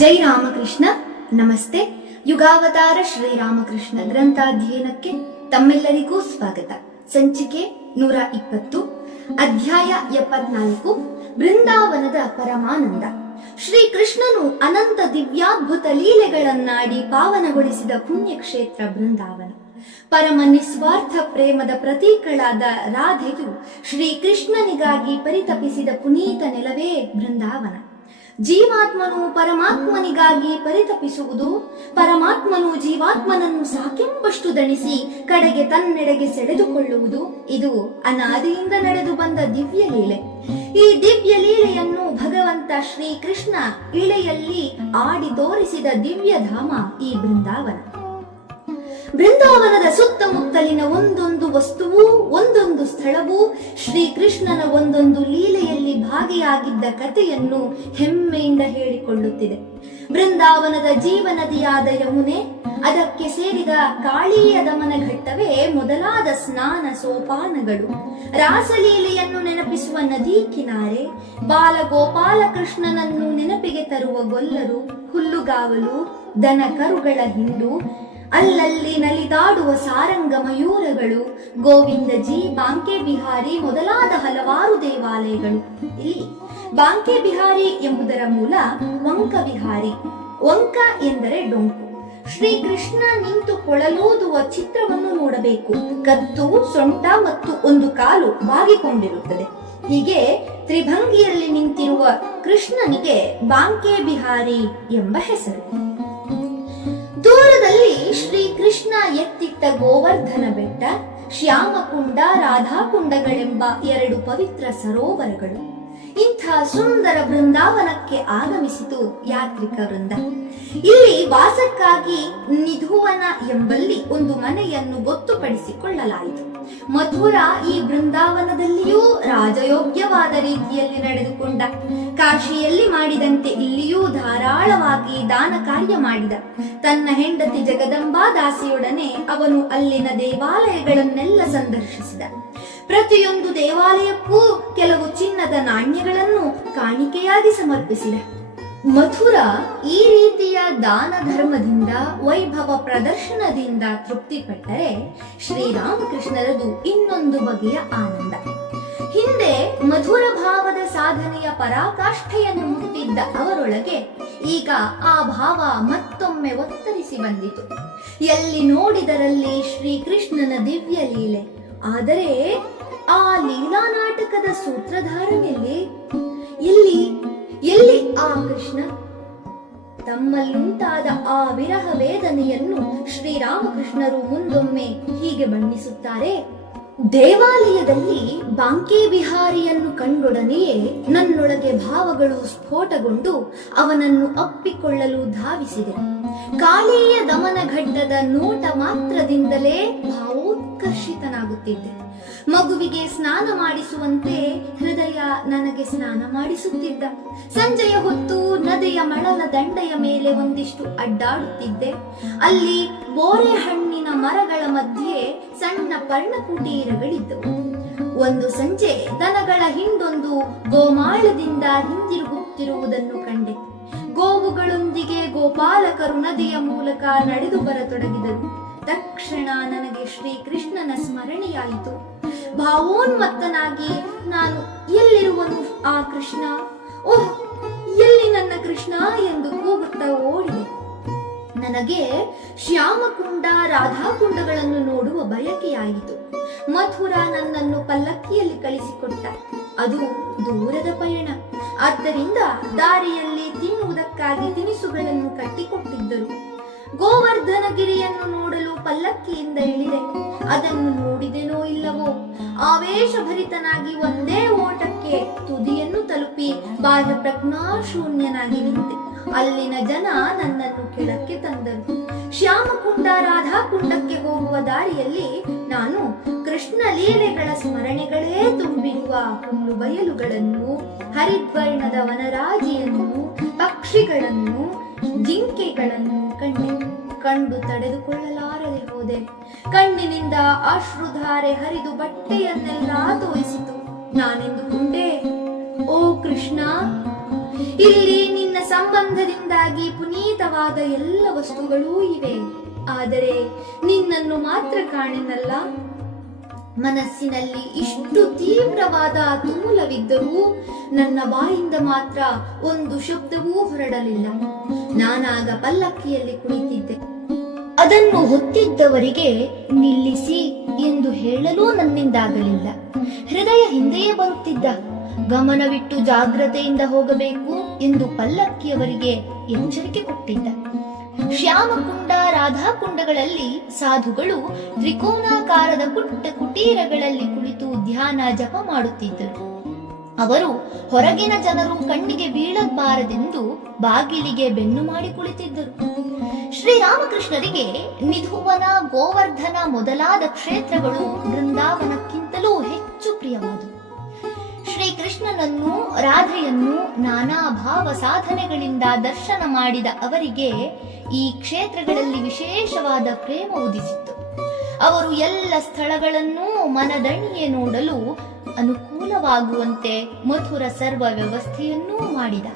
ಜೈ ರಾಮಕೃಷ್ಣ. ನಮಸ್ತೆ. ಯುಗಾವತಾರ ಶ್ರೀರಾಮಕೃಷ್ಣ ಗ್ರಂಥಾಧ್ಯಯನಕ್ಕೆ ತಮ್ಮೆಲ್ಲರಿಗೂ ಸ್ವಾಗತ. ಸಂಚಿಕೆ 120, ಅಧ್ಯಾಯ 74, ಬೃಂದಾವನದ ಪರಮಾನಂದ. ಶ್ರೀಕೃಷ್ಣನು ಅನಂತ ದಿವ್ಯಾದ್ಭುತ ಲೀಲೆಗಳನ್ನಾಡಿ ಪಾವನಗೊಳಿಸಿದ ಪುಣ್ಯಕ್ಷೇತ್ರ ಬೃಂದಾವನ. ಪರಮ ನಿಸ್ವಾರ್ಥ ಪ್ರೇಮದ ಪ್ರತೀಕಳಾದ ರಾಧೆಯು ಶ್ರೀಕೃಷ್ಣನಿಗಾಗಿ ಪರಿತಪಿಸಿದ ಪುನೀತ ನೆಲವೇ ಬೃಂದಾವನ. ಜೀವಾತ್ಮನು ಪರಮಾತ್ಮನಿಗಾಗಿ ಪರಿತಪಿಸುವುದು, ಪರಮಾತ್ಮನು ಜೀವಾತ್ಮನನ್ನು ಸಾಕೆಂಬಷ್ಟು ದಣಿಸಿ ಕಡೆಗೆ ತನ್ನೆಡೆಗೆ ಸೆಳೆದುಕೊಳ್ಳುವುದು, ಇದು ಅನಾದಿಯಿಂದ ನಡೆದು ಬಂದ ದಿವ್ಯ ಲೀಲೆ. ಈ ದಿವ್ಯ ಲೀಲೆಯನ್ನು ಭಗವಂತ ಶ್ರೀಕೃಷ್ಣ ಇಳೆಯಲ್ಲಿ ಆಡಿ ತೋರಿಸಿದ ದಿವ್ಯ ಧಾಮ ಈ ಬೃಂದಾವನ. ಬೃಂದಾವನದ ಸುತ್ತಮುತ್ತಲಿನ ಒಂದೊಂದು ವಸ್ತುವು, ಒಂದೊಂದು ಸ್ಥಳವೂ ಶ್ರೀಕೃಷ್ಣನ ಒಂದೊಂದು ಲೀಲೆಯಲ್ಲಿ ಭಾಗಿಯಾಗಿದ್ದ ಕಥೆಯನ್ನು ಹೆಮ್ಮೆಯಿಂದ ಹೇಳಿಕೊಳ್ಳುತ್ತಿದೆ. ಬೃಂದಾವನದ ಜೀವನದಿಯಾದ ಯಮುನೆ, ಅದಕ್ಕೆ ಸೇರಿದ ಕಾಳಿಯ ದಮನ ಘಟ್ಟವೇ ಮೊದಲಾದ ಸ್ನಾನ ಸೋಪಾನಗಳು, ರಾಸಲೀಲೆಯನ್ನು ನೆನಪಿಸುವ ನದಿ ಕಿನಾರೆ, ಬಾಲಗೋಪಾಲ ಕೃಷ್ಣನನ್ನು ನೆನಪಿಗೆ ತರುವ ಗೊಲ್ಲರು, ಹುಲ್ಲುಗಾವಲು, ದನ ಕರುಗಳ ಹಿಂಡು, ಅಲ್ಲಲ್ಲಿ ನಲಿದಾಡುವ ಸಾರಂಗ ಮಯೂರಗಳು, ಗೋವಿಂದಜಿ, ಬಾಂಕೆ ಬಿಹಾರಿ ಮೊದಲಾದ ಹಲವಾರು ದೇವಾಲಯಗಳು. ಇಲ್ಲಿ ಬಾಂಕೆ ಬಿಹಾರಿ ಎಂಬುದರ ಮೂಲ ವಂಕ ವಿಹಾರಿ. ವಂಕ ಎಂದರೆ ಡೊಂಕು. ಶ್ರೀಕೃಷ್ಣ ನಿಂತು ಕೊಳಲೂದುವ ಚಿತ್ರವನ್ನು ನೋಡಬೇಕು. ಕತ್ತು, ಸೊಂಟ ಮತ್ತು ಒಂದು ಕಾಲು ಬಾಗಿಕೊಂಡಿರುತ್ತದೆ. ಹೀಗೆ ತ್ರಿಭಂಗಿಯಲ್ಲಿ ನಿಂತಿರುವ ಕೃಷ್ಣನಿಗೆ ಬಾಂಕೆ ಬಿಹಾರಿ ಎಂಬ ಹೆಸರು. ದೂರದಲ್ಲಿ ಶ್ರೀಕೃಷ್ಣ ಎತ್ತಿಟ್ಟ ಗೋವರ್ಧನ ಬೆಟ್ಟ, ಶ್ಯಾಮಕುಂಡ, ರಾಧಾಕುಂಡಗಳೆಂಬ 2 ಪವಿತ್ರ ಸರೋವರಗಳು. ಇಂಥ ಸುಂದರ ಬೃಂದಾವನಕ್ಕೆ ಆಗಮಿಸಿತು ಯಾತ್ರಿಕ ವೃಂದ. ಇಲ್ಲಿ ವಾಸಕ್ಕಾಗಿ ನಿಧುವನ ಎಂಬಲ್ಲಿ ಒಂದು ಮನೆಯನ್ನು ಗೊತ್ತುಪಡಿಸಿಕೊಳ್ಳಲಾಯಿತು. ಮಥುರಾ ಈ ಬೃಂದಾವನದಲ್ಲಿಯೂ ರಾಜಯೋಗ್ಯವಾದ ರೀತಿಯಲ್ಲಿ ನಡೆದುಕೊಂಡ. ಕಾಶಿಯಲ್ಲಿ ಮಾಡಿದಂತೆ ಇಲ್ಲಿಯೂ ಧಾರಾಳವಾಗಿ ದಾನ ಕಾರ್ಯ ಮಾಡಿದ. ತನ್ನ ಹೆಂಡತಿ ಜಗದಂಬಾ ದಾಸಿಯೊಡನೆ ಅವನು ಅಲ್ಲಿನ ದೇವಾಲಯಗಳನ್ನೆಲ್ಲ ಸಂದರ್ಶಿಸಿದ. ಪ್ರತಿಯೊಂದು ದೇವಾಲಯಕ್ಕೂ ಕೆಲವು ಚಿನ್ನದ ನಾಣ್ಯಗಳನ್ನು ಕಾಣಿಕೆಯಾಗಿ ಸಮರ್ಪಿಸಿದ. ಮಥುರಾ ಈ ರೀತಿಯ ದಾನ ಧರ್ಮದಿಂದ, ವೈಭವ ಪ್ರದರ್ಶನದಿಂದ ತೃಪ್ತಿಪಟ್ಟರೆ ಶ್ರೀರಾಮಕೃಷ್ಣರದು ಇನ್ನೊಂದು ಬಗೆಯ ಆನಂದ. ಹಿಂದೆ ಮಧುರ ಭಾವದ ಸಾಧನೆಯ ಪರಾಕಾಷ್ಠೆಯನ್ನು ಮುಟ್ಟಿದ್ದ ಅವರೊಳಗೆ ಈಗ ಆ ಭಾವ ಮತ್ತೊಮ್ಮೆ ಒತ್ತರಿಸಿ ಬಂದಿತು. ಎಲ್ಲಿ ನೋಡಿದರಲ್ಲಿ ಶ್ರೀಕೃಷ್ಣನ ದಿವ್ಯ ಲೀಲೆ. ಆದರೆ ಆ ಲೀಲಾ ನಾಟಕದ ಸೂತ್ರಧಾರನೆಯಲ್ಲಿ ಎಲ್ಲಿ ಆ ಕೃಷ್ಣ? ತಮ್ಮಲ್ಲುಂಟಾದ ಆ ವಿರಹ ವೇದನೆಯನ್ನು ಶ್ರೀರಾಮಕೃಷ್ಣರು ಮುಂದೊಮ್ಮೆ ಹೀಗೆ ಬಣ್ಣಿಸುತ್ತಾರೆ. ದೇವಾಲಯದಲ್ಲಿ ಬಾಂಕೆ ಬಿಹಾರಿಯನ್ನು ಕಂಡೊಡನೆಯೇ ನನ್ನೊಳಗೆ ಭಾವಗಳು ಸ್ಫೋಟಗೊಂಡು ಅವನನ್ನು ಅಪ್ಪಿಕೊಳ್ಳಲು ಧಾವಿಸಿದೆ. ಕಾಳಿಯ ದಮನ ಘಟ್ಟದ ನೋಟ ಮಾತ್ರದಿಂದಲೇ ಭಾವೋತ್ಕರ್ಷಿತನಾಗುತ್ತಿದ್ದೆ. ಮಗುವಿಗೆ ಸ್ನಾನ ಮಾಡಿಸುವಂತೆ ಹೃದಯ ನನಗೆ ಸ್ನಾನ ಮಾಡಿಸುತ್ತಿದ್ದ. ಸಂಜೆಯ ಹೊತ್ತು ನದಿಯ ಮಳಲ ದಂಡೆಯ ಮೇಲೆ ಒಂದಿಷ್ಟು ಅಡ್ಡಾಡುತ್ತಿದ್ದೆ. ಅಲ್ಲಿ ಬೋರೆ ಹಣ್ಣಿನ ಮರಗಳ ಮಧ್ಯೆ ಸಣ್ಣ ಪರ್ಣಕುಟೀರಗಳಿದ್ದವು. ಒಂದು ಸಂಜೆ ದನಗಳ ಹಿಂಡೊಂದು ಗೋಮಾಳದಿಂದ ಹಿಂದಿರುಗುತ್ತಿರುವುದನ್ನು ಕಂಡೆ. ಗೋವುಗಳೊಂದಿಗೆ ಗೋಪಾಲಕರು ನದಿಯ ಮೂಲಕ ನಡೆದು ಬರತೊಡಗಿದರು. ತಕ್ಷಣ ನನಗೆ ಶ್ರೀಕೃಷ್ಣನ ಸ್ಮರಣೆಯಾಯಿತು. ಭಾವೋನ್ಮತ್ತನಾಗಿ ನಾನು ಎಲ್ಲಿರುವನು ಆ ಕೃಷ್ಣ? ಓಹ್, ಎಲ್ಲಿ ನನ್ನ ಕೃಷ್ಣ ಎಂದು ಕೂಗುತ್ತಾ ಓಡಿದೆ. ನನಗೆ ಶ್ಯಾಮಕುಂಡ, ರಾಧಾಕುಂಡಗಳನ್ನು ನೋಡುವ ಬಯಕೆಯಾಯಿತು. ಮಥುರಾ ನನ್ನನ್ನು ಪಲ್ಲಕ್ಕಿಯಲ್ಲಿ ಕಳಿಸಿಕೊಟ್ಟ. ಅದು ದೂರದ ಪಯಣ. ಆದ್ದರಿಂದ ದಾರಿಯಲ್ಲಿ ತಿನ್ನುವುದಕ್ಕಾಗಿ ತಿನಿಸುಗಳನ್ನು ಕಟ್ಟಿಕೊಟ್ಟಿದ್ದರು. ಗೋವರ್ಧನಗಿರಿಯನ್ನು ನೋಡಲು ಪಲ್ಲಕ್ಕಿಯಿಂದ ಇಳಿದೆ. ಅದನ್ನು ನೋಡಿದೆನೋ ಇಲ್ಲವೋ, ಆವೇಶಭರಿತನಾಗಿ ಒಂದೇ ಓಟಕ್ಕೆ ತುದಿಯನ್ನು ತಲುಪಿ ಬಾಹ್ಯ ಪ್ರಜ್ಞಾಶೂನ್ಯನಾಗಿ ನಿಂತೆ. ಅಲ್ಲಿನ ಜನ ನನ್ನನ್ನು ಕೆಳಕ್ಕೆ ತಂದರು. ಶ್ಯಾಮಕುಂಡ, ರಾಧಾಕುಂಡಕ್ಕೆ ಹೋಗುವ ದಾರಿಯಲ್ಲಿ ನಾನು ಕೃಷ್ಣ ಲೀಲೆಗಳ ಸ್ಮರಣೆಗಳೇ ತುಂಬಿರುವ ಹುಲ್ಲು ಬಯಲುಗಳನ್ನು, ಹರಿದ್ವರ್ಣದ ವನರಾಜಿಯನ್ನು, ಪಕ್ಷಿಗಳನ್ನು, ಜಿಂಕೆಗಳನ್ನು ಕಂಡು ತಡೆದುಕೊಳ್ಳಲಾರದೆ ಹೋದೆ. ಕಣ್ಣಿನಿಂದ ಅಶ್ರುಧಾರೆ ಹರಿದು ಬಟ್ಟೆಯನ್ನೆಲ್ಲ ತೋಯಿಸಿತು. ನಾನೆಂದುಕೊಂಡೆ, ಓ ಕೃಷ್ಣ, ಇಲ್ಲಿ ನಿನ್ನ ಸಂಬಂಧದಿಂದಾಗಿ ಪುನೀತವಾದ ಎಲ್ಲ ವಸ್ತುಗಳೂ ಇವೆ. ಆದರೆ ನಿನ್ನನ್ನು ಮಾತ್ರ ಕಾಣೆನಲ್ಲ. ಮನಸ್ಸಿನಲ್ಲಿ ಇಷ್ಟು ತೀವ್ರವಾದ ತುಮುಲವಿದ್ದರೂ ನನ್ನ ಬಾಯಿಂದ ಮಾತ್ರ ಒಂದು ಶಬ್ದವೂ ಹೊರಡಲಿಲ್ಲ. ನಾನಾಗ ಪಲ್ಲಕ್ಕಿಯಲ್ಲಿ ಕುಳಿತಿದ್ದೆ. ಅದನ್ನು ಹೊತ್ತಿದ್ದವರಿಗೆ ನಿಲ್ಲಿಸಿ ಎಂದು ಹೇಳಲೂ ನನ್ನಿಂದಾಗಲಿಲ್ಲ. ಹೃದಯ ಹಿಂದೆಯೇ ಬರುತ್ತಿದ್ದ. ಗಮನವಿಟ್ಟು ಜಾಗ್ರತೆಯಿಂದ ಹೋಗಬೇಕು ಎಂದು ಪಲ್ಲಕ್ಕಿಯವರಿಗೆ ಎಚ್ಚರಿಕೆ ಕೊಟ್ಟಿದ್ದ. ಶ್ಯಾಮಕುಂಡ, ರಾಧಾಕುಂಡಗಳಲ್ಲಿ ಸಾಧುಗಳು ತ್ರಿಕೋನಾಕಾರದ ಪುಟ್ಟ ಕುಟೀರಗಳಲ್ಲಿ ಕುಳಿತು ಧ್ಯಾನ ಜಪ ಮಾಡುತ್ತಿದ್ದರು. ಅವರು ಹೊರಗಿನ ಜನರು ಕಣ್ಣಿಗೆ ಬೀಳಬಾರದೆಂದು ಬಾಗಿಲಿಗೆ ಬೆನ್ನು ಮಾಡಿ ಕುಳಿತಿದ್ದರು. ಶ್ರೀರಾಮಕೃಷ್ಣರಿಗೆ ನಿಧುವನ, ಗೋವರ್ಧನ ಮೊದಲಾದ ಕ್ಷೇತ್ರಗಳು ಬೃಂದಾವನಕ್ಕಿಂತಲೂ ಹೆಚ್ಚು ಪ್ರಿಯವಾದವು. ಶ್ರೀಕೃಷ್ಣನನ್ನು, ರಾಧೆಯನ್ನು ನಾನಾ ಭಾವ ಸಾಧನೆಗಳಿಂದ ದರ್ಶನ ಮಾಡಿದ ಅವರಿಗೆ ಈ ಕ್ಷೇತ್ರಗಳಲ್ಲಿ ವಿಶೇಷವಾದ ಪ್ರೇಮ ಉದಿಸಿತ್ತು. ಅವರು ಎಲ್ಲ ಸ್ಥಳಗಳನ್ನೂ ಮನದಣಿಯೇ ನೋಡಲು ಅನುಕೂಲವಾಗುವಂತೆ ಮಥುರ ಸರ್ವ ವ್ಯವಸ್ಥೆಯನ್ನೂ ಮಾಡಿದ.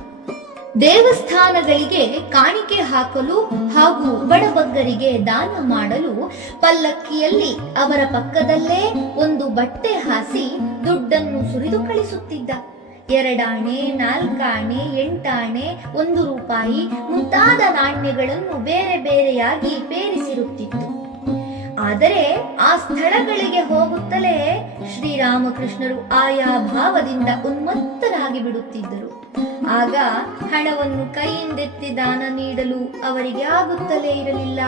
ದೇವಸ್ಥಾನಗಳಿಗೆ ಕಾಣಿಕೆ ಹಾಕಲು ಹಾಗೂ ಬಡಬಗ್ಗರಿಗೆ ದಾನ ಮಾಡಲು ಪಲ್ಲಕ್ಕಿಯಲ್ಲಿ ಅವರ ಪಕ್ಕದಲ್ಲೇ ಒಂದು ಬಟ್ಟೆ ಹಾಸಿ ದುಡ್ಡನ್ನು ಸುರಿದು ಕಳಿಸುತ್ತಿದ್ದ. 2 ಆಣೆ, 4 ಆಣೆ, 8 ಆಣೆ, 1 ರೂಪಾಯಿ ಮುಂತಾದ ನಾಣ್ಯಗಳನ್ನು ಬೇರೆ ಬೇರೆಯಾಗಿ ಪೇರಿಸಿರುತ್ತಿತ್ತು. ಆದರೆ ಆ ಸ್ಥಳಗಳಿಗೆ ಹೋಗುತ್ತಲೇ ಶ್ರೀರಾಮಕೃಷ್ಣರು ಆಯಾ ಭಾವದಿಂದ ಉನ್ಮತ್ತರಾಗಿ ಬಿಡುತ್ತಿದ್ದರು. ಆಗ ಹಣವನ್ನು ಕೈಯಿಂದೆತ್ತಿ ದಾನ ನೀಡಲು ಅವರಿಗೆ ಆಗುತ್ತಲೇ ಇರಲಿಲ್ಲ.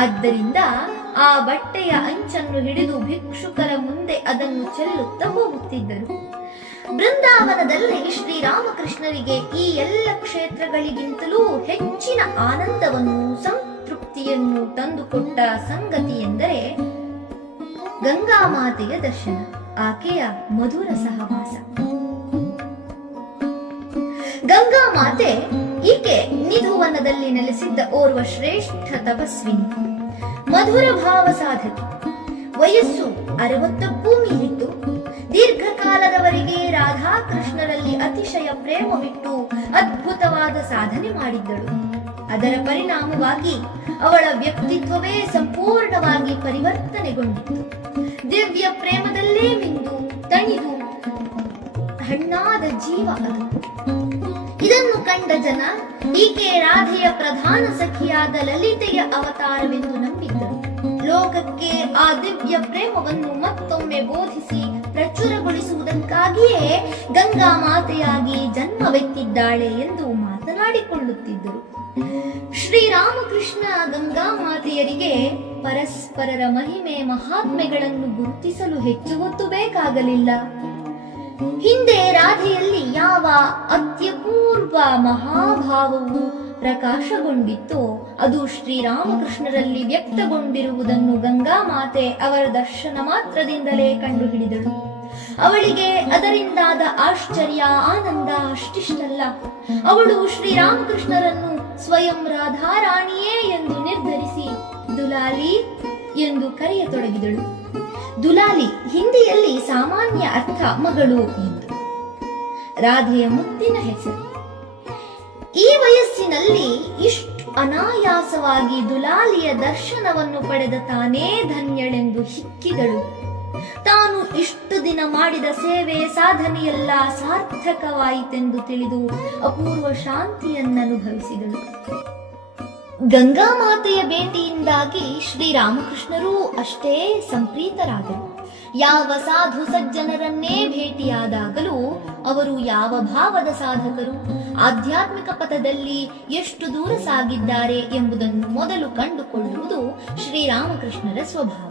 ಆದ್ದರಿಂದ ಆ ಬಟ್ಟೆಯ ಅಂಚನ್ನು ಹಿಡಿದು ಭಿಕ್ಷುಕರ ಮುಂದೆ ಅದನ್ನು ಚೆಲ್ಲುತ್ತಾ ಹೋಗುತ್ತಿದ್ದರು. ಬೃಂದಾವನದಲ್ಲಿ ಶ್ರೀರಾಮಕೃಷ್ಣರಿಗೆ ಈ ಎಲ್ಲ ಕ್ಷೇತ್ರಗಳಿಗಿಂತಲೂ ಹೆಚ್ಚಿನ ಆನಂದವನ್ನು, ಸಂತೃಪ್ತಿಯನ್ನು ತಂದುಕೊಟ್ಟ ಸಂಗತಿ ಎಂದರೆ ಗಂಗಾಮಾತೆಯ ದರ್ಶನ, ಆಕೆಯ ಮಧುರ ಸಹವಾಸ. ಗಂಗಾಮಾತೆ ಈಕೆ ನಿಧುವನದಲ್ಲಿ ನೆಲೆಸಿದ್ದ ಓರ್ವ ಶ್ರೇಷ್ಠ ತಪಸ್ವಿನಿ, ಮಧುರ ಭಾವ ಸಾಧಕಿ. ವಯಸ್ಸು 60ಕ್ಕೂ ಮೀರಿತ್ತು. ದೀರ್ಘಕಾಲದವರೆಗೆ ರಾಧಾಕೃಷ್ಣರಲ್ಲಿ ಅತಿಶಯ ಪ್ರೇಮವಿಟ್ಟು ಅದ್ಭುತವಾದ ಸಾಧನೆ ಮಾಡಿದ್ದಳು. ಅದರ ಪರಿಣಾಮವಾಗಿ ಅವಳ ವ್ಯಕ್ತಿತ್ವವೇ ಸಂಪೂರ್ಣವಾಗಿ ಪರಿವರ್ತನೆಗೊಂಡಿತ್ತು. ದಿವ್ಯ ಪ್ರೇಮದಲ್ಲೇ ಮಿಂದು ತಣಿದು ಹಣ್ಣಾದ ಜೀವ ಅದು. ಇದನ್ನು ಕಂಡ ಜನ ಈಕೆ ರಾಧೆಯ ಪ್ರಧಾನ ಸಖಿಯಾದ ಲಲಿತೆಯ ಅವತಾರವೆಂದು ನಂಬಿದ್ದರು. ಲೋಕಕ್ಕೆ ಆ ದಿವ್ಯ ಪ್ರೇಮವನ್ನು ಮತ್ತೊಮ್ಮೆ ಬೋಧಿಸಿ ಪ್ರಚುರಗೊಳಿಸುವುದಕ್ಕಾಗಿಯೇ ಗಂಗಾ ಮಾತೆಯಾಗಿ ಜನ್ಮವೆತ್ತಿದ್ದಾಳೆ ಎಂದು ಮಾತನಾಡಿಕೊಳ್ಳುತ್ತಿದ್ದರು. ಶ್ರೀರಾಮಕೃಷ್ಣ ಗಂಗಾ ಮಾತೆಯರಿಗೆ ಪರಸ್ಪರರ ಮಹಿಮೆ ಮಹಾತ್ಮೆಗಳನ್ನು ಗುರುತಿಸಲು ಹೆಚ್ಚು ಹೊತ್ತು ಬೇಕಾಗಲಿಲ್ಲ. ಹಿಂದೆ ರಾಧೆಯಲ್ಲಿ ಯಾವ ಅತ್ಯಪೂರ್ವ ಮಹಾಭಾವವು ಪ್ರಕಾಶಗೊಂಡಿತ್ತೋ ಅದು ಶ್ರೀರಾಮಕೃಷ್ಣರಲ್ಲಿ ವ್ಯಕ್ತಗೊಂಡಿರುವುದನ್ನು ಗಂಗಾ ಮಾತೆ ಅವರ ದರ್ಶನ ಮಾತ್ರದಿಂದಲೇ ಕಂಡುಹಿಡಿದಳು. ಅವಳಿಗೆ ಅದರಿಂದಾದ ಆಶ್ಚರ್ಯ, ಆನಂದ ಅಷ್ಟಿಷ್ಟಲ್ಲ. ಅವಳು ಶ್ರೀರಾಮಕೃಷ್ಣರನ್ನು ಸ್ವಯಂ ರಾಧಾರಾಣಿಯೇ ಎಂದು ನಿರ್ಧರಿಸಿ ದುಲಾಲಿ ಎಂದು ಕರೆಯತೊಡಗಿದಳು. ದುಲಾಲಿ ಹಿಂದಿಯಲ್ಲಿ ಸಾಮಾನ್ಯ ಅರ್ಥ ಮಗಳು ಎಂದು. ರಾಧೆಯ ಮುದ್ದಿನ ಹೆಸರು. ಈ ವಯಸ್ಸಿನಲ್ಲಿ ಇಷ್ಟು ಅನಾಯಾಸವಾಗಿ ದುಲಾಲಿಯ ದರ್ಶನವನ್ನು ಪಡೆದ ತಾನೇ ಧನ್ಯಳೆಂದು ಹಿಕ್ಕಿದಳು. ತಾನು ಇಷ್ಟು ದಿನ ಮಾಡಿದ ಸೇವೆ, ಸಾಧನೆಯೆಲ್ಲ ಸಾರ್ಥಕವಾಯಿತೆಂದು ತಿಳಿದು ಅಪೂರ್ವ ಶಾಂತಿಯನ್ನನುಭವಿಸಿದಳು. ಗಂಗಾ ಮಾತೆಯ ಭೇಟಿಯಿಂದಾಗಿ ಶ್ರೀರಾಮಕೃಷ್ಣರೂ ಅಷ್ಟೇ ಸಂಪ್ರೀತರಾದರು. ಯಾವ ಸಾಧು ಸಜ್ಜನರನ್ನೇ ಭೇಟಿಯಾದಾಗಲೂ ಅವರು ಯಾವ ಭಾವದ ಸಾಧಕರು, ಆಧ್ಯಾತ್ಮಿಕ ಪಥದಲ್ಲಿ ಎಷ್ಟು ದೂರ ಸಾಗಿದ್ದಾರೆ ಎಂಬುದನ್ನು ಮೊದಲು ಕಂಡುಕೊಳ್ಳುವುದು ಶ್ರೀರಾಮಕೃಷ್ಣರ ಸ್ವಭಾವ.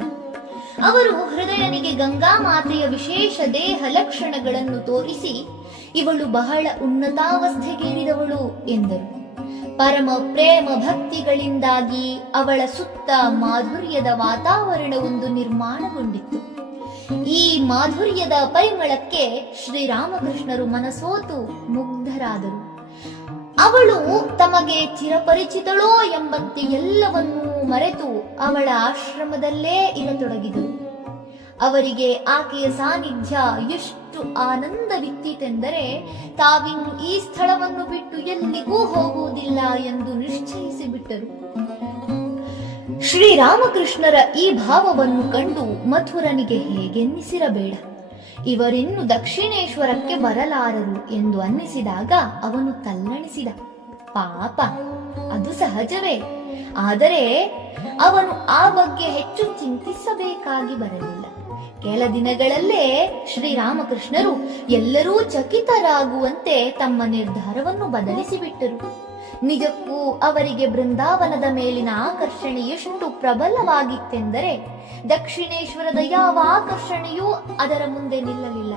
ಅವರು ಹೃದಯನಿಗೆ ಗಂಗಾ ಮಾತೆಯ ವಿಶೇಷ ದೇಹ ಲಕ್ಷಣಗಳನ್ನು ತೋರಿಸಿ ಇವಳು ಬಹಳ ಉನ್ನತಾವಸ್ಥೆಗೇರಿದವಳು ಎಂದರು. ಪರಮ ಪ್ರೇಮ ಭಕ್ತಿಗಳಿಂದಾಗಿ ಅವಳ ಸುತ್ತ ಮಾಧುರ್ಯದ ವಾತಾವರಣವೊಂದು ನಿರ್ಮಾಣಗೊಂಡಿತ್ತು. ಈ ಮಾಧುರ್ಯದ ಪರಿಮಳಕ್ಕೆ ಶ್ರೀರಾಮಕೃಷ್ಣರು ಮನಸೋತು ಮುಗ್ಧರಾದರು. ಅವಳು ತಮಗೆ ಚಿರಪರಿಚಿತಳೋ ಎಂಬಂತೆ ಎಲ್ಲವನ್ನೂ ಮರೆತು ಅವಳ ಆಶ್ರಮದಲ್ಲೇ ಇರತೊಡಗಿದಳು. ಅವರಿಗೆ ಆಕೆಯ ಸಾನ್ನಿಧ್ಯ ಎಷ್ಟು ಆನಂದವಿತ್ತಿತೆಂದರೆ ತಾವಿನ್ನು ಈ ಸ್ಥಳವನ್ನು ಬಿಟ್ಟು ಎಲ್ಲಿಗೂ ಹೋಗುವುದಿಲ್ಲ ಎಂದು ನಿಶ್ಚಯಿಸಿ ಬಿಟ್ಟರು. ಶ್ರೀರಾಮಕೃಷ್ಣರ ಈ ಭಾವವನ್ನು ಕಂಡು ಮಥುರನಿಗೆ ಹೇಗೆನ್ನಿಸಿರಬೇಡ. ಇವರಿನ್ನು ದಕ್ಷಿಣೇಶ್ವರಕ್ಕೆ ಬರಲಾರರು ಎಂದು ಅನ್ನಿಸಿದಾಗ ಅವನು ತಲ್ಲಣಿಸಿದ. ಪಾಪ, ಅದು ಸಹಜವೇ. ಆದರೆ ಅವನು ಆ ಬಗ್ಗೆ ಹೆಚ್ಚು ಚಿಂತಿಸಬೇಕಾಗಿ ಬರಲಿಲ್ಲ. ಕೆಲ ದಿನಗಳಲ್ಲೇ ಶ್ರೀರಾಮಕೃಷ್ಣರು ಎಲ್ಲರೂ ಚಕಿತರಾಗುವಂತೆ ತಮ್ಮ ನಿರ್ಧಾರವನ್ನು ಬದಲಿಸಿಬಿಟ್ಟರು. ನಿಜಕ್ಕೂ ಅವರಿಗೆ ಬೃಂದಾವನದ ಮೇಲಿನ ಆಕರ್ಷಣೆ ಎಷ್ಟು ಪ್ರಬಲವಾಗಿತ್ತೆಂದರೆ ದಕ್ಷಿಣೇಶ್ವರದ ಯಾವ ಆಕರ್ಷಣೆಯೂ ಅದರ ಮುಂದೆ ನಿಲ್ಲಲಿಲ್ಲ.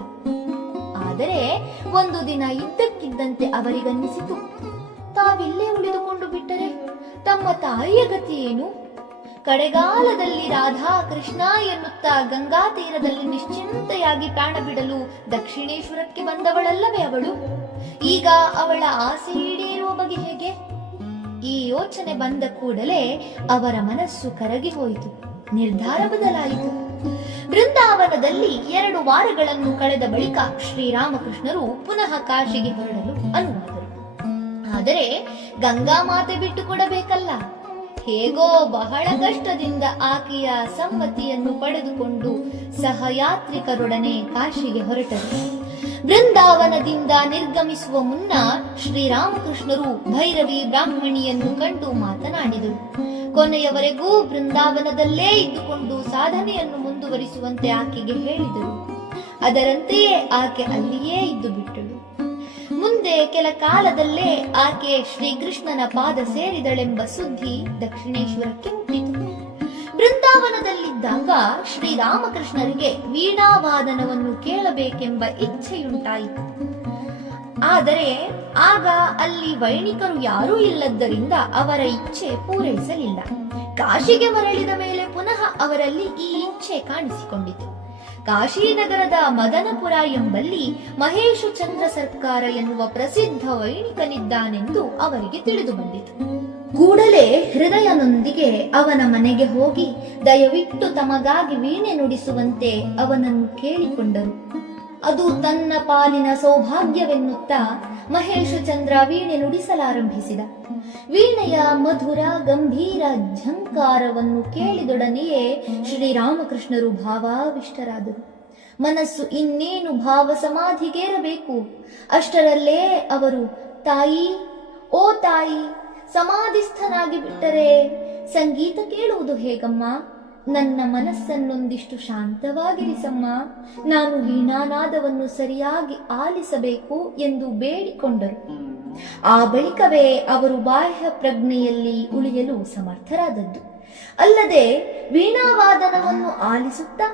ಆದರೆ ಒಂದು ದಿನ ಇದ್ದಕ್ಕಿದ್ದಂತೆ ಅವರಿಗನ್ನಿಸಿತು, ತಾವಿಲ್ಲೇ ಉಳಿದುಕೊಂಡು ಬಿಟ್ಟರೆ ತಮ್ಮ ತಾಯಿಯ ಗತಿ ಏನು? ಕಡೆಗಾಲದಲ್ಲಿ ರಾಧಾ ಕೃಷ್ಣ ಎನ್ನುತ್ತಾ ಗಂಗಾ ತೀರದಲ್ಲಿ ನಿಶ್ಚಿಂತೆಯಾಗಿ ಪ್ರಾಣ ಬಿಡಲು ದಕ್ಷಿಣೇಶ್ವರಕ್ಕೆ ಬಂದವಳಲ್ಲವೇ ಅವಳು? ಈಗ ಅವಳ ಆಸೆ ಈಡೇರುವ ಬಗೆ ಹೇಗೆ? ಈ ಯೋಚನೆ ಬಂದ ಕೂಡಲೇ ಅವರ ಮನಸ್ಸು ಕರಗಿ ಹೋಯಿತು. ನಿರ್ಧಾರ ಬದಲಾಯಿತು. ಬೃಂದಾವನದಲ್ಲಿ 2 ವಾರಗಳನ್ನು ಕಳೆದ ಬಳಿಕ ಶ್ರೀರಾಮಕೃಷ್ಣರು ಪುನಃ ಕಾಶಿಗೆ ಹೊರಡಲು ಅನುವಾದರು. ಆದರೆ ಗಂಗಾ ಮಾತೆ ಬಿಟ್ಟು ಕೊಡಬೇಕಲ್ಲ. ಹೇಗೋ ಬಹಳ ಕಷ್ಟದಿಂದ ಆಕೆಯ ಸಮ್ಮತಿಯನ್ನು ಪಡೆದುಕೊಂಡು ಸಹಯಾತ್ರಿಕರೊಡನೆ ಕಾಶಿಗೆ ಹೊರಟರು. ಬೃಂದಾವನದಿಂದ ನಿರ್ಗಮಿಸುವ ಮುನ್ನ ಶ್ರೀರಾಮಕೃಷ್ಣರು ಭೈರವಿ ಬ್ರಾಹ್ಮಣಿಯನ್ನು ಕಂಡು ಮಾತನಾಡಿದರು. ಕೊನೆಯವರೆಗೂ ಬೃಂದಾವನದಲ್ಲೇ ಇದ್ದುಕೊಂಡು ಸಾಧನೆಯನ್ನು ಮುಂದುವರಿಸುವಂತೆ ಆಕೆಗೆ ಹೇಳಿದರು. ಅದರಂತೆಯೇ ಆಕೆ ಅಲ್ಲಿಯೇ ಇದ್ದು ಬಿಟ್ಟಳು. ಮುಂದೆ ಕೆಲ ಕಾಲದಲ್ಲೇ ಆಕೆ ಶ್ರೀಕೃಷ್ಣನ ಪಾದ ಸೇರಿದಳೆಂಬ ಸುದ್ದಿ ದಕ್ಷಿಣೇಶ್ವರಕ್ಕೆ ಮುಟ್ಟಿತು. ಬೃಂದಾವನದಲ್ಲಿದ್ದಾಗ ಶ್ರೀರಾಮಕೃಷ್ಣರಿಗೆ ವೀಣಾವಾದನವನ್ನು ಕೇಳಬೇಕೆಂಬ ಇಚ್ಛೆಯುಂಟಾಯಿತು. ಆದರೆ ಆಗ ಅಲ್ಲಿ ವೈಣಿಕರು ಯಾರೂ ಇಲ್ಲದ್ದರಿಂದ ಅವರ ಇಚ್ಛೆ ಪೂರೈಸಲಿಲ್ಲ. ಕಾಶಿಗೆ ಮರಳಿದ ಮೇಲೆ ಪುನಃ ಅವರಲ್ಲಿ ಈ ಇಚ್ಛೆ ಕಾಣಿಸಿಕೊಂಡಿತು. ಕಾಶಿನಗರದ ಮದನಪುರ ಎಂಬಲ್ಲಿ ಮಹೇಶ ಚಂದ್ರ ಸರ್ಕಾರ ಎನ್ನುವ ಪ್ರಸಿದ್ಧ ವೈಣಿಕನಿದ್ದಾನೆಂದು ಅವರಿಗೆ ತಿಳಿದು ಬಂದಿತು. ಕೂಡಲೇ ಹೃದಯನೊಂದಿಗೆ ಅವನ ಮನೆಗೆ ಹೋಗಿ ದಯವಿಟ್ಟು ತಮಗಾಗಿ ವೀಣೆ ನುಡಿಸುವಂತೆ ಅವನನ್ನು ಕೇಳಿಕೊಂಡರು. ಅದು ತನ್ನ ಪಾಲಿನ ಸೌಭಾಗ್ಯವೆನ್ನುತ್ತಾ ಮಹೇಶ ಚಂದ್ರ ವೀಣೆ ನುಡಿಸಲಾರಂಭಿಸಿದ. ವೀಣೆಯ ಮಧುರ ಗಂಭೀರ ಝಂಕಾರವನ್ನು ಕೇಳಿದೊಡನೆಯೇ ಶ್ರೀರಾಮಕೃಷ್ಣರು ಭಾವಾವಿಷ್ಟರಾದರು. ಮನಸ್ಸು ಇನ್ನೇನು ಭಾವ ಸಮಾಧಿಗೇರಬೇಕು. ಅಷ್ಟರಲ್ಲೇ ಅವರು, ತಾಯಿ, ಓ ತಾಯಿ, ಸಮಾಧಿಸ್ಥನಾಗಿ ಬಿಟ್ಟರೆ ಸಂಗೀತ ಕೇಳುವುದು ಹೇಗಮ್ಮ? ನನ್ನ ಮನಸ್ಸನ್ನೊಂದಿಷ್ಟು ಶಾಂತವಾಗಿರಿಸಮ್ಮ. ನಾನು ವೀಣಾನಾದವನ್ನು ಸರಿಯಾಗಿ ಆಲಿಸಬೇಕು ಎಂದು ಬೇಡಿಕೊಂಡರು. ಆ ಬಳಿಕವೇ ಅವರು ಬಾಹ್ಯ ಪ್ರಜ್ಞೆಯಲ್ಲಿ ಉಳಿಯಲು ಸಮರ್ಥರಾದದ್ದು. ಅಲ್ಲದೆ ವೀಣಾವಾದನವನ್ನು ಆಲಿಸುತ್ತಾ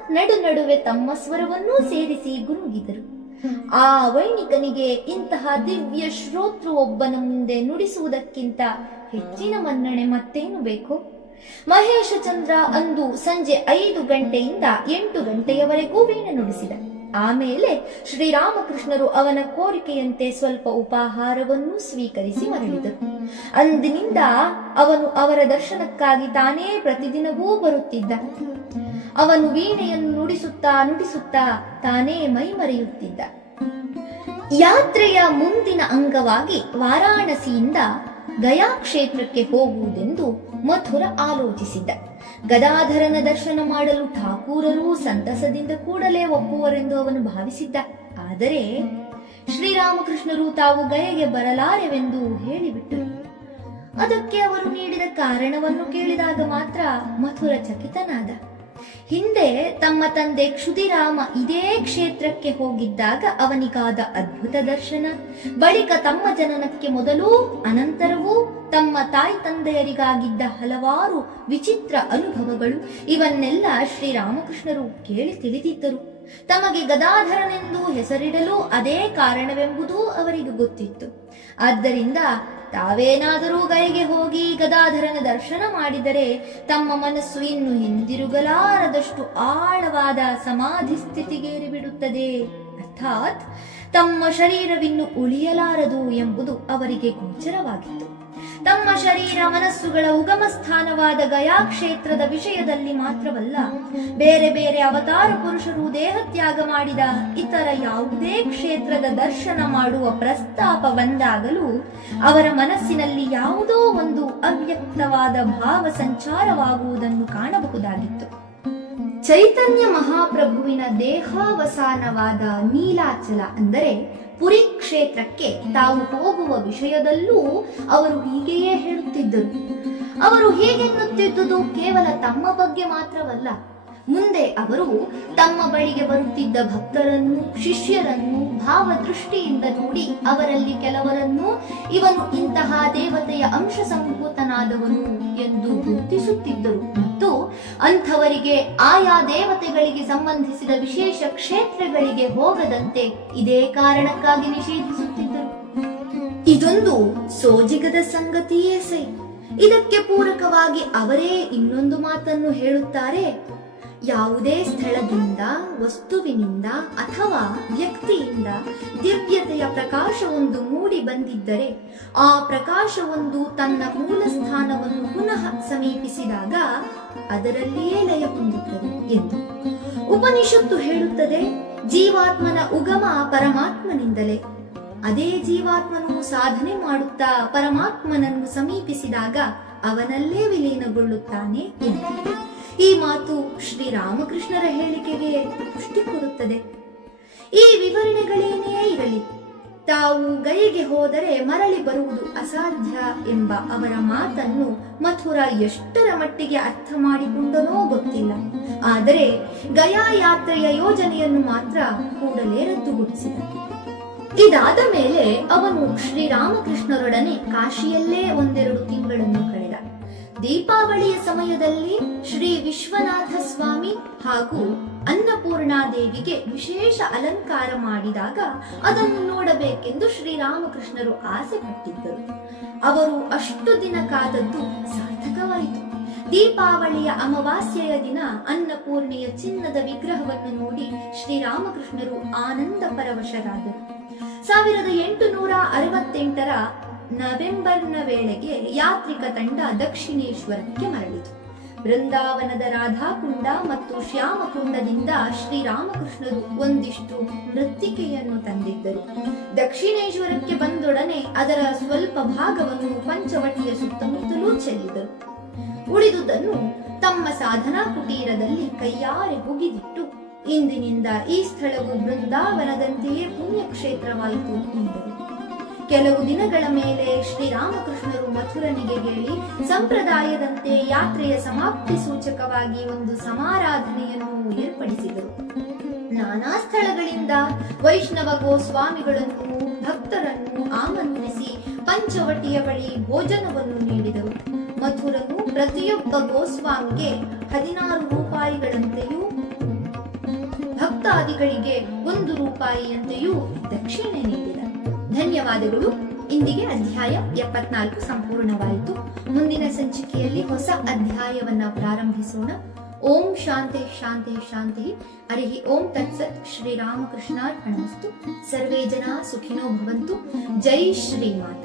ನಡುವೆ ತಮ್ಮ ಸ್ವರವನ್ನೂ ಸೇರಿಸಿ ಗುನುಗಿದರು. ಆ ವೈಣಿಕನಿಗೆ ಇಂತಹ ದಿವ್ಯ ಶ್ರೋತೃ ಒಬ್ಬನ ಮುಂದೆ ನುಡಿಸುವುದಕ್ಕಿಂತ ಹೆಚ್ಚಿನ ಮನ್ನಣೆ ಮತ್ತೇನು ಬೇಕು? ಮಹೇಶ ಚಂದ್ರ ಅಂದು ಸಂಜೆ 5 ಗಂಟೆಯಿಂದ 8 ಗಂಟೆಯವರೆಗೂ ವೀಣೆ ನುಡಿಸಿದ. ಆಮೇಲೆ ಶ್ರೀರಾಮಕೃಷ್ಣರು ಅವನ ಕೋರಿಕೆಯಂತೆ ಸ್ವಲ್ಪ ಉಪಾಹಾರವನ್ನು ಸ್ವೀಕರಿಸಿ ಮರಳಿದರು. ಅಂದಿನಿಂದ ಅವನು ಅವರ ದರ್ಶನಕ್ಕಾಗಿ ತಾನೇ ಪ್ರತಿದಿನವೂ ಬರುತ್ತಿದ್ದ. ಅವನು ವೀಣೆಯನ್ನು ನುಡಿಸುತ್ತಾ ತಾನೇ ಮೈಮರೆಯುತ್ತಿದ್ದ. ಯಾತ್ರೆಯ ಮುಂದಿನ ಅಂಗವಾಗಿ ವಾರಾಣಸಿಯಿಂದ ಗಯಾ ಕ್ಷೇತ್ರಕ್ಕೆ ಹೋಗುವುದೆಂದು ಮಥುರ ಆಲೋಚಿಸಿದ್ದ. ಗದಾಧರನ ದರ್ಶನ ಮಾಡಲು ಠಾಕೂರರು ಸಂತಸದಿಂದ ಕೂಡಲೇ ಒಪ್ಪುವರೆಂದು ಅವನು ಭಾವಿಸಿದ್ದ. ಆದರೆ ಶ್ರೀರಾಮಕೃಷ್ಣರು ತಾವು ಗಯೆಗೆ ಬರಲಾರೆವೆಂದು ಹೇಳಿಬಿಟ್ಟರು. ಅದಕ್ಕೆ ಅವರು ನೀಡಿದ ಕಾರಣವನ್ನು ಕೇಳಿದಾಗ ಮಾತ್ರ ಮಥುರ ಚಕಿತನಾದ. ಹಿಂದೆ ತಮ್ಮ ತಂದೆ ಕ್ಷುದಿರಾಮ ಇದೇ ಕ್ಷೇತ್ರಕ್ಕೆ ಹೋಗಿದ್ದಾಗ ಅವನಿಗಾದ ಅದ್ಭುತ ದರ್ಶನ, ಬಳಿಕ ತಮ್ಮ ಜನನಕ್ಕೆ ಮೊದಲು ಅನಂತರವೂ ತಮ್ಮ ತಾಯಿ ತಂದೆಯರಿಗಾಗಿದ್ದ ಹಲವಾರು ವಿಚಿತ್ರ ಅನುಭವಗಳು, ಇವನ್ನೆಲ್ಲ ಶ್ರೀರಾಮಕೃಷ್ಣರು ಕೇಳಿ ತಿಳಿದಿದ್ದರು. ತಮಗೆ ಗದಾಧರನೆಂದು ಹೆಸರಿಡಲು ಅದೇ ಕಾರಣವೆಂಬುದೂ ಅವರಿಗೆ ಗೊತ್ತಿತ್ತು. ಆದ್ದರಿಂದ ತಾವೇನಾದರೂ ಗಯೆಗೆ ಹೋಗಿ ಗದಾಧರನ ದರ್ಶನ ಮಾಡಿದರೆ ತಮ್ಮ ಮನಸ್ಸು ಇನ್ನು ಹಿಂದಿರುಗಲಾರದಷ್ಟು ಆಳವಾದ ಸಮಾಧಿ ಸ್ಥಿತಿಗೇರಿ ಬಿಡುತ್ತದೆ. ಅರ್ಥಾತ್ ತಮ್ಮ ಶರೀರವಿನ್ನು ಉಳಿಯಲಾರದು ಎಂಬುದು ಅವರಿಗೆ ಗೋಚರವಾಗಿತ್ತು. ತಮ್ಮ ಶರೀರ ಮನಸ್ಸುಗಳ ಉಗಮ ಸ್ಥಾನವಾದ ಗಯಾ ಕ್ಷೇತ್ರದ ವಿಷಯದಲ್ಲಿ ಮಾತ್ರವಲ್ಲ, ಬೇರೆ ಬೇರೆ ಅವತಾರ ಪುರುಷರು ದೇಹತ್ಯಾಗ ಮಾಡಿದ ಇತರ ಯಾವುದೇ ಕ್ಷೇತ್ರದ ದರ್ಶನ ಮಾಡುವ ಪ್ರಸ್ತಾಪ ಬಂದಾಗಲೂ ಅವರ ಮನಸ್ಸಿನಲ್ಲಿ ಯಾವುದೋ ಒಂದು ಅವ್ಯಕ್ತವಾದ ಭಾವ ಸಂಚಾರವಾಗುವುದನ್ನು ಕಾಣಬಹುದಾಗಿತ್ತು. ಚೈತನ್ಯ ಮಹಾಪ್ರಭುವಿನ ದೇಹಾವಸಾನವಾದ ನೀಲಾಚಲ ಅಂದರೆ ಪುರಿ ಕ್ಷೇತ್ರಕ್ಕೆ ತಾವು ಹೋಗುವ ವಿಷಯದಲ್ಲೂ ಅವರು ಹೀಗೆಯೇ ಹೇಳುತ್ತಿದ್ದರು. ಅವರು ಹೀಗೆನ್ನುತ್ತಿದ್ದುದು ಕೇವಲ ತಮ್ಮ ಬಗ್ಗೆ ಮಾತ್ರವಲ್ಲ, ಮುಂದೆ ಅವರು ತಮ್ಮ ಬಳಿಗೆ ಬರುತ್ತಿದ್ದ ಭಕ್ತರನ್ನು, ಶಿಷ್ಯರನ್ನು ಭಾವದೃಷ್ಟಿಯಿಂದ ನೋಡಿ ಅವರಲ್ಲಿ ಕೆಲವರನ್ನು ಇವನು ಇಂತಹ ದೇವತೆಯ ಅಂಶ ಸಂಭೂತನಾದವನು ಎಂದು ಗುರುತಿಸುತ್ತಿದ್ದರು ಮತ್ತು ಅಂಥವರಿಗೆ ಆಯಾ ದೇವತೆಗಳಿಗೆ ಸಂಬಂಧಿಸಿದ ವಿಶೇಷ ಕ್ಷೇತ್ರಗಳಿಗೆ ಹೋಗದಂತೆ ಇದೇ ಕಾರಣಕ್ಕಾಗಿ ನಿಷೇಧಿಸುತ್ತಿದ್ದರು. ಇದೊಂದು ಸೋಜಿಗದ ಸಂಗತಿಯೇ ಸೈ. ಇದಕ್ಕೆ ಪೂರಕವಾಗಿ ಅವರೇ ಇನ್ನೊಂದು ಮಾತನ್ನು ಹೇಳುತ್ತಾರೆ. ಯಾವುದೇ ಸ್ಥಳದಿಂದ, ವಸ್ತುವಿನಿಂದ ಅಥವಾ ವ್ಯಕ್ತಿಯಿಂದ ದಿವ್ಯತೆಯ ಪ್ರಕಾಶವೊಂದು ಮೂಡಿ ಬಂದಿದ್ದರೆ ಆ ಪ್ರಕಾಶವೊಂದು ತನ್ನ ಮೂಲ ಸ್ಥಾನವನ್ನು ಪುನಃ ಸಮೀಪಿಸಿದಾಗ ಅದರಲ್ಲಿಯೇ ಲಯ ಹೊಂದುತ್ತದೆ ಎಂದು ಉಪನಿಷತ್ತು ಹೇಳುತ್ತದೆ. ಜೀವಾತ್ಮನ ಉಗಮ ಪರಮಾತ್ಮನಿಂದಲೇ. ಅದೇ ಜೀವಾತ್ಮನು ಸಾಧನೆ ಮಾಡುತ್ತಾ ಪರಮಾತ್ಮನನ್ನು ಸಮೀಪಿಸಿದಾಗ ಅವನಲ್ಲೇ ವಿಲೀನಗೊಳ್ಳುತ್ತಾನೆ ಎಂದು. ಈ ಮಾತು ಶ್ರೀರಾಮಕೃಷ್ಣರ ಹೇಳಿಕೆಗೆ ಪುಷ್ಟಿ ಕೊಡುತ್ತದೆ. ಈ ವಿವರಣೆಗಳೇನೇ ಇರಲಿ, ತಾವು ಗಯೆಗೆ ಹೋದರೆ ಮರಳಿ ಬರುವುದು ಅಸಾಧ್ಯ ಎಂಬ ಅವರ ಮಾತನ್ನು ಮಥುರ ಎಷ್ಟರ ಮಟ್ಟಿಗೆ ಅರ್ಥ ಮಾಡಿಕೊಂಡನೋ ಗೊತ್ತಿಲ್ಲ. ಆದರೆ ಗಯಾ ಯಾತ್ರೆಯ ಯೋಜನೆಯನ್ನು ಮಾತ್ರ ಕೂಡಲೇ ರದ್ದುಗೊಳಿಸಿದ. ಇದಾದ ಮೇಲೆ ಅವನು ಶ್ರೀರಾಮಕೃಷ್ಣರೊಡನೆ ಕಾಶಿಯಲ್ಲೇ 1-2 ತಿಂಗಳನ್ನು ಕಳೆದ. ದೀಪಾವಳಿಯ ಸಮಯದಲ್ಲಿ ಶ್ರೀ ವಿಶ್ವನಾಥ ಸ್ವಾಮಿ ಹಾಗೂ ಅನ್ನಪೂರ್ಣಾದೇವಿಗೆ ವಿಶೇಷ ಅಲಂಕಾರ ಮಾಡಿದಾಗ ಅದನ್ನು ನೋಡಬೇಕೆಂದು ಶ್ರೀರಾಮಕೃಷ್ಣರು ಆಸೆ ಪಟ್ಟಿದ್ದರು. ಅವರು ಅಷ್ಟು ದಿನ ಕಾದದ್ದು ಸಾರ್ಥಕವಾಯಿತು. ದೀಪಾವಳಿಯ ಅಮಾವಾಸ್ಯೆಯ ದಿನ ಅನ್ನಪೂರ್ಣೆಯ ಚಿನ್ನದ ವಿಗ್ರಹವನ್ನು ನೋಡಿ ಶ್ರೀರಾಮಕೃಷ್ಣರು ಆನಂದ ಪರವಶರಾದರು. 1868ರ ನವೆಂಬರ್ನ ವೇಳೆಗೆ ಯಾತ್ರಿಕ ತಂಡ ದಕ್ಷಿಣೇಶ್ವರಕ್ಕೆ ಮರಳಿತು. ಬೃಂದಾವನದ ರಾಧಾಕುಂಡ ಮತ್ತು ಶ್ಯಾಮಕುಂಡದಿಂದ ಶ್ರೀರಾಮಕೃಷ್ಣರು ಒಂದಿಷ್ಟು ಮೃತ್ತಿಕೆಯನ್ನು ತಂದಿದ್ದರು. ದಕ್ಷಿಣೇಶ್ವರಕ್ಕೆ ಬಂದೊಡನೆ ಅದರ ಸ್ವಲ್ಪ ಭಾಗವನ್ನು ಪಂಚವಟಿಯ ಸುತ್ತಮುತ್ತಲೂ ಚೆಲ್ಲಿದರು. ಉಳಿದುದನ್ನು ತಮ್ಮ ಸಾಧನಾ ಕುಟೀರದಲ್ಲಿ ಕೈಯಾರೆ ಹುಗಿದಿಟ್ಟು ಇಂದಿನಿಂದ ಈ ಸ್ಥಳವು ಬೃಂದಾವನದಂತೆಯೇ ಪುಣ್ಯಕ್ಷೇತ್ರವಾಯಿತು ಎಂದರು. ಕೆಲವು ದಿನಗಳ ಮೇಲೆ ಶ್ರೀರಾಮಕೃಷ್ಣರು ಮಥುರನಿಗೆ ಹೇಳಿ ಸಂಪ್ರದಾಯದಂತೆ ಯಾತ್ರೆಯ ಸಮಾಪ್ತಿ ಸೂಚಕವಾಗಿ ಒಂದು ಸಮಾರಾಧನೆಯನ್ನು ಏರ್ಪಡಿಸಿದರು. ನಾನಾ ಸ್ಥಳಗಳಿಂದ ವೈಷ್ಣವ ಗೋಸ್ವಾಮಿಗಳನ್ನು, ಭಕ್ತರನ್ನು ಆಮಂತ್ರಿಸಿ ಪಂಚವಟಿಯ ಬಳಿ ಭೋಜನವನ್ನು ನೀಡಿದರು. ಮಥುರನು ಪ್ರತಿಯೊಬ್ಬ ಗೋಸ್ವಾಮಿಗೆ 16 ರೂಪಾಯಿಗಳಂತೆಯೂ ಭಕ್ತಾದಿಗಳಿಗೆ 1 ರೂಪಾಯಿಯಂತೆಯೂ ದಕ್ಷಿಣೆ ನೀಡಿದ. ಧನ್ಯವಾದಗಳು. ಇಂದಿಗೆ ಅಧ್ಯಾಯ 74 ಸಂಪೂರ್ಣವಾಯಿತು. ಮುಂದಿನ ಸಂಚಿಕೆಯಲ್ಲಿ ಹೊಸ ಅಧ್ಯಾಯವನ್ನ ಪ್ರಾರಂಭಿಸೋಣ. ಓಂ ಶಾಂತಿ ಶಾಂತಿ ಶಾಂತಿ. ಹರಿ ಓಂ ತತ್ಸತ್. ಶ್ರೀರಾಮಕೃಷ್ಣಾರ್ಪಣಮಸ್ತು. ಸರ್ವೇ ಜನ ಸುಖಿನೋ ಭವಂತು. ಜೈ ಶ್ರೀಮಾತೆ.